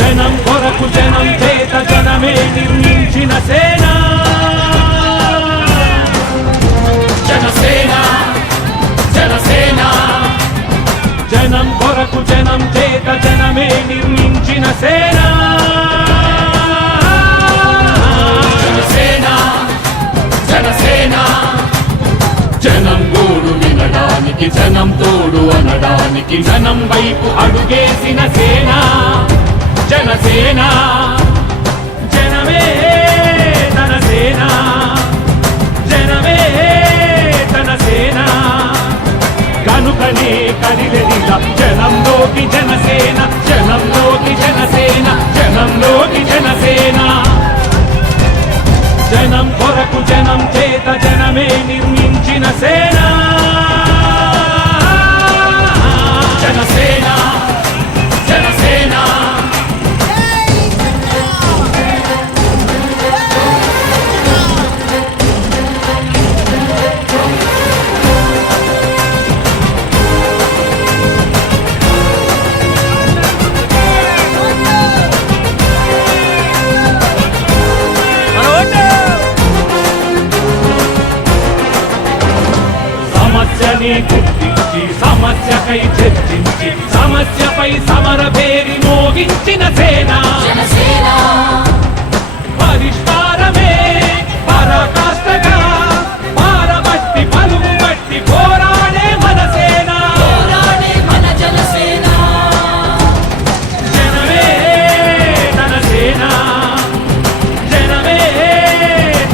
జనం కొరకు జనం చేత జనమే నిర్మించిన సేన జనసేన జనసేన జనం కొరకు జనం చేత జనమే నిర్మించిన సేన జనసేన జనసేన జనం గోడు వినడానికి జనం తోడు అనడానికి జనం వైపు అడుగేసిన సేన జనసేన జనమే తన సేన జనమే తన సేన కనుకనే కదిలెదిలా జనంలోకి జనసేన జనంలోకి జనసేన జనంలోకి జనసేన జనం కొరకు జనం చేత జనమే నిర్మించిన సేన జనసేన జనసేన సమస్యని గుర్తించి సమస్యకై చర్చించి సమస్యపై సమర పేరి మోగించిన సేన పరిష్కారమే పరాకాష్ఠగా పారబట్టి పలుగు బట్టి పోరాడే మన సేన జనమే తన సేన జనమే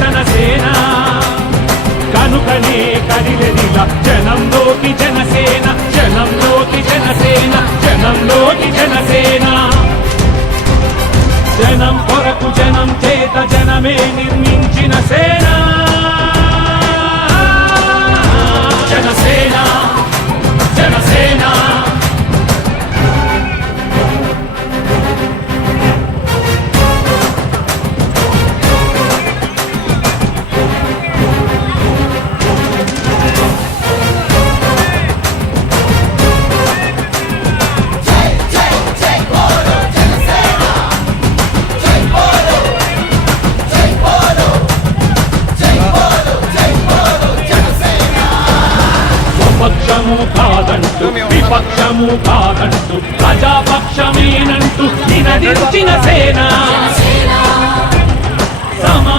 తన సేన కనుకనే కదిలెదిలా జనంలోకి జనసేన జనంలోకి జనసేన జనంలోకి జనసేన జనం కొరకు జనం చేత జనమే నిర్మించిన సేన జనసేన జనసేన పక్షము కాదంటూ విపక్షము కాదంటూ ప్రజాపక్షమేనంటూ నినదించిన సేన సమా